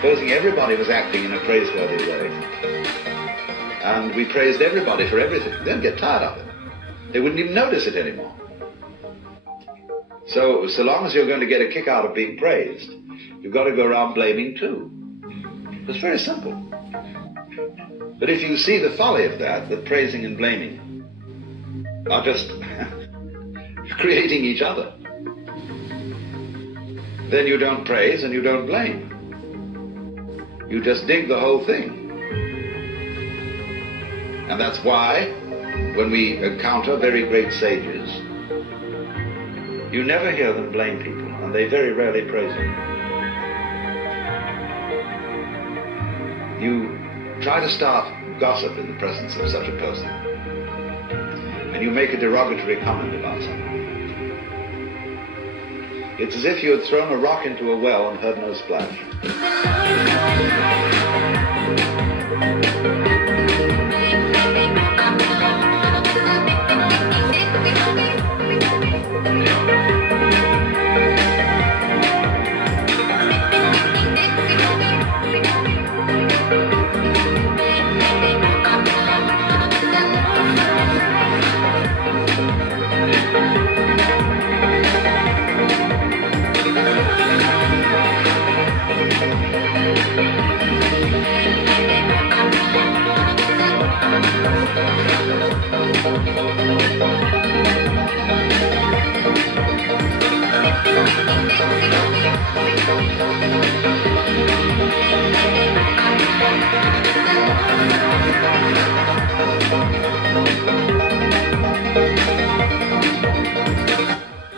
Supposing everybody was acting in a praiseworthy way, and we praised everybody for everything, they'd get tired of it. They wouldn't even notice it anymore. So long as you're going to get a kick out of being praised, you've got to go around blaming too. It's very simple. But if you see the folly of that praising and blaming are just creating each other, then you don't praise and you don't blame. You just dig the whole thing. And that's why, when we encounter very great sages, you never hear them blame people, and they very rarely praise them. You try to start gossip in the presence of such a person, and you make a derogatory comment about someone. It's as if you had thrown a rock into a well and heard no splash.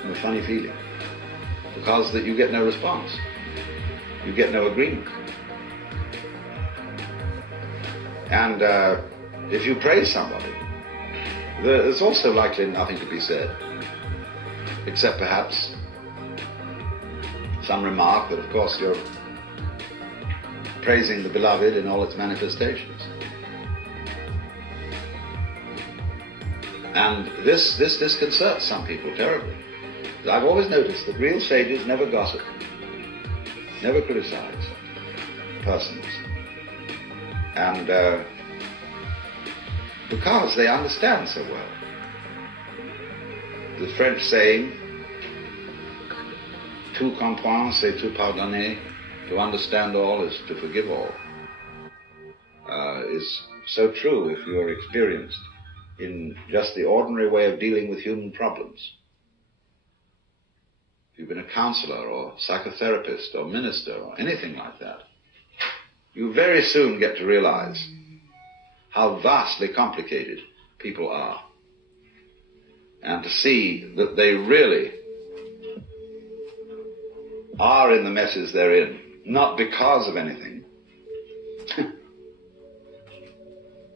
A funny feeling, because that you get no response, you get no agreement. And if you praise somebody, there's also likely nothing to be said, except perhaps some remark that, of course, you're praising the beloved in all its manifestations. And this disconcerts some people terribly. I've always noticed that real sages never gossip, never criticize persons. And because they understand so well. The French saying, tout comprendre, c'est tout pardonner, to understand all is to forgive all, is so true if you're experienced in just the ordinary way of dealing with human problems. If you've been a counselor or psychotherapist or minister or anything like that, you very soon get to realize how vastly complicated people are, and to see that they really are in the messes they're in, not because of anything,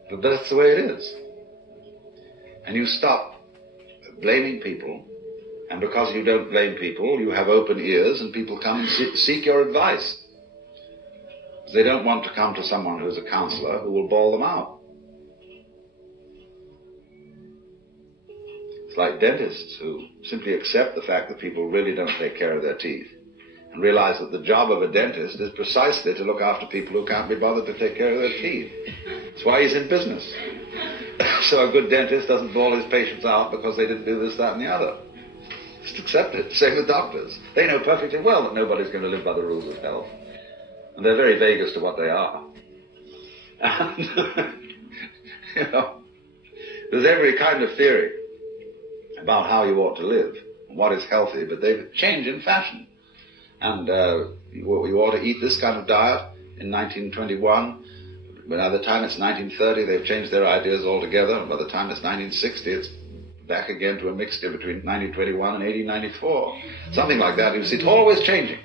but that's the way it is. And you stop blaming people, and because you don't blame people, you have open ears, and people come and seek your advice. They don't want to come to someone who's a counselor who will bawl them out. It's like dentists who simply accept the fact that people really don't take care of their teeth, and realize that the job of a dentist is precisely to look after people who can't be bothered to take care of their teeth. That's why he's in business. So a good dentist doesn't bawl his patients out because they didn't do this, that, and the other. Just accept it. Same with doctors. They know perfectly well that nobody's going to live by the rules of health. And they're very vague as to what they are. And, There's every kind of theory about how you ought to live and what is healthy, but they've changed in fashion. And you ought to eat this kind of diet in 1921. By the time it's 1930, they've changed their ideas altogether. And by the time it's 1960, it's back again to a mixture between 1921 and 1894. Something like that. You see, it's always changing.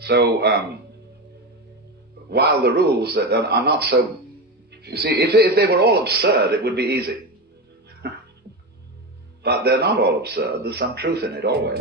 So, while the rules that are not so... You see, if they were all absurd, it would be easy. But they're not all absurd. There's some truth in it, always.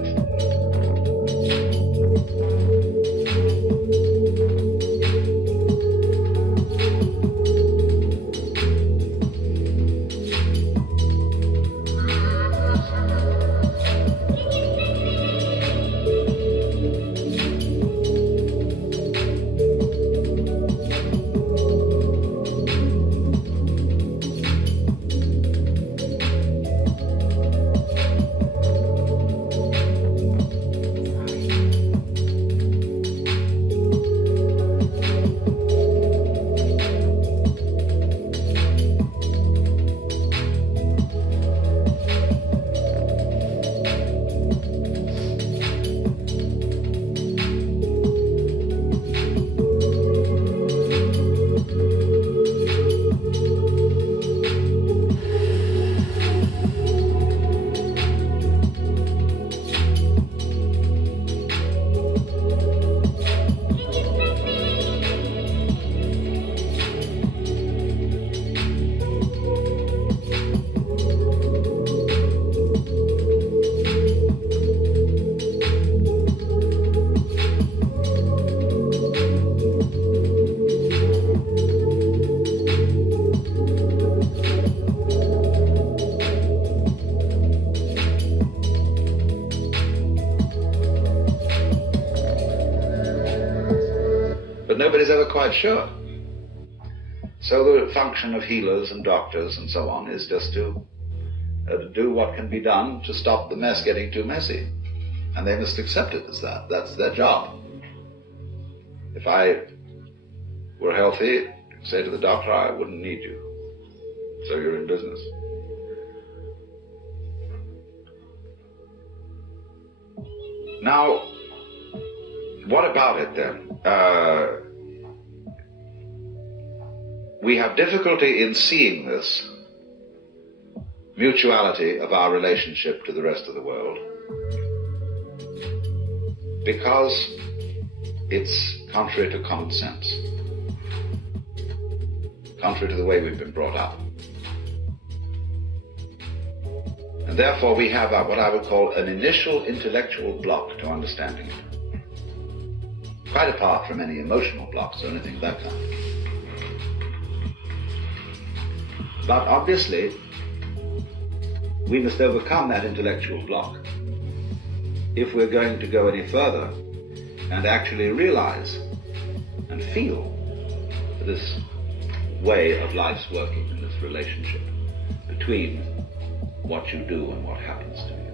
But nobody's ever quite sure. So the function of healers and doctors and so on is just to do what can be done to stop the mess getting too messy. And they must accept it as that. That's their job. If I were healthy, I'd say to the doctor, I wouldn't need you. So you're in business. Now, what about it then? We have difficulty in seeing this mutuality of our relationship to the rest of the world because it's contrary to common sense, contrary to the way we've been brought up. And therefore we have what I would call an initial intellectual block to understanding it, quite apart from any emotional blocks or anything of that kind. But obviously, we must overcome that intellectual block if we're going to go any further and actually realize and feel this way of life's working and this relationship between what you do and what happens to you.